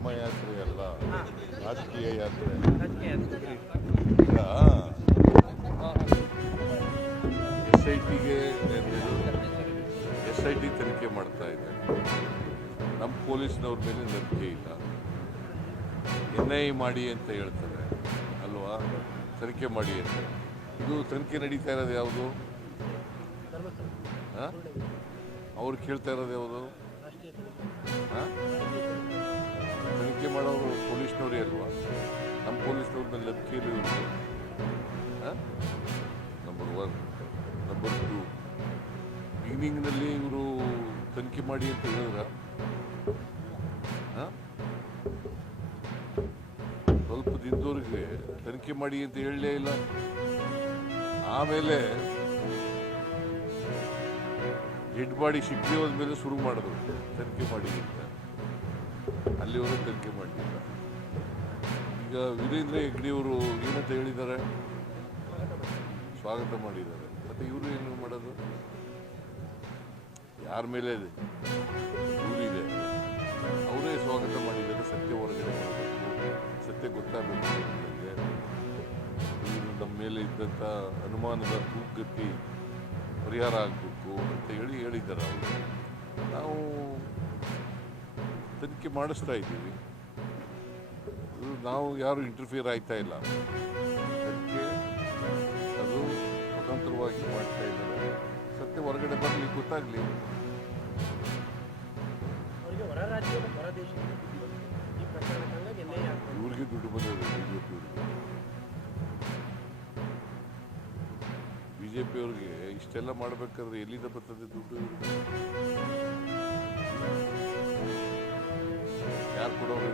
ಧರ್ಮಯಾತ್ರೆ ಅಲ್ಲ, ರಾಜಕೀಯ ಯಾತ್ರೆ. ರಾಜಕೀಯ ಈಗ SIT ತನಿಖೆ ಮಾಡ್ತಾ ಇದೆ. ನಮ್ಮ ಪೊಲೀಸ್ನವ್ರ ಮೇಲೆ ನಂಬಿಕೆ ಇಲ್ಲ. NIA ಮಾಡಿ ಅಂತ ಹೇಳ್ತಾರೆ ಅಲ್ವಾ, ತನಿಖೆ ಮಾಡಿ ಅಂತ. ಇದು ತನಿಖೆ ನಡೀತಾ ಇರೋದು ಯಾವುದು? ಅವ್ರು ಕೇಳ್ತಾ ಇರೋದು ಯಾವುದು? ತನಿಖೆ ಮಾಡೋರು ಪೊಲೀಸ್ನವರೇ ಅಲ್ವಾ? ನಮ್ಮ ಪೊಲೀಸ್ನವ್ರ ಮೇಲೆ ನಂಬಿಕೆ ಇಲ್ಲ ಇವ್ರಿಗೆ. ನಂಬರ್ 1. ನಂಬರ್ 2, ಬಿಗಿನಿಂಗ್ನಲ್ಲಿ ಇವರು ತನಿಖೆ ಮಾಡಿ ಅಂತ ಹೇಳಿದ್ರ, ಸ್ವಲ್ಪ ದಿನದವ್ರಿಗೆ ತನಿಖೆ ಮಾಡಿ ಅಂತ ಹೇಳಲೇ ಇಲ್ಲ. ಆಮೇಲೆ ಡೆಡ್ ಬಾಡಿ ಸಿಕ್ಕಿ ಹೋದ್ಮೇಲೆ ಶುರು ಮಾಡಿದ್ರು ತನಿಖೆ ಮಾಡಿ ಅಂತ. ಅಲ್ಲಿವರೆಗೂ ತನಿಖೆ ಮಾಡಲಿಲ್ಲ. ಈಗ ವೀರೇಂದ್ರ ಹೆಗ್ಗಡೆಯವರು ಏನಂತ ಹೇಳಿದ್ದಾರೆ? ಸ್ವಾಗತ ಮಾಡಿದ್ದಾರೆ. ಮತ್ತೆ ಇವರು ಏನು ಮಾಡೋದು? ಯಾರ ಮೇಲೆ ದೂರಿದೆ ಅವರೇ ಸ್ವಾಗತ ಮಾಡಿದ್ದಾರೆ. ಸತ್ಯ ಹೊರಗಡೆ ಮಾಡಬೇಕು, ಸತ್ಯ ಗೊತ್ತಾಗಬೇಕು. ಇವರು ನಮ್ಮ ಮೇಲೆ ಇದ್ದಂಥ ಅನುಮಾನದ ತೂಗತಿ ಪರಿಹಾರ ಆಗಬೇಕು ಅಂತ ಹೇಳಿದ್ದಾರೆ ಅವರು. ನಾವು ತನಿಖೆ ಮಾಡಿಸ್ತಾ ಇದ್ದೀವಿ. ನಾವು ಯಾರು ಇಂಟರ್ಫಿಯರ್ ಆಯ್ತಾ ಇಲ್ಲ. ತನಿಖೆ ಅದು ಸ್ವತಂತ್ರವಾಗಿ ಮಾಡ್ತಾ ಇದ್ದಾರೆ. ಸತ್ಯ ಹೊರಗಡೆ ಬರಲಿ, ಗೊತ್ತಾಗಲಿ. ಇವ್ರಿಗೆ ದುಡ್ಡು ಬಂದಿದೆ ಬಿಜೆಪಿಯವ್ರಿಗೆ. ಇಷ್ಟೆಲ್ಲ ಮಾಡಬೇಕಾದ್ರೆ ಎಲ್ಲಿಂದ ಬರ್ತದೆ ದುಡ್ಡು? ಯಾರು ಕೊಡೋರು?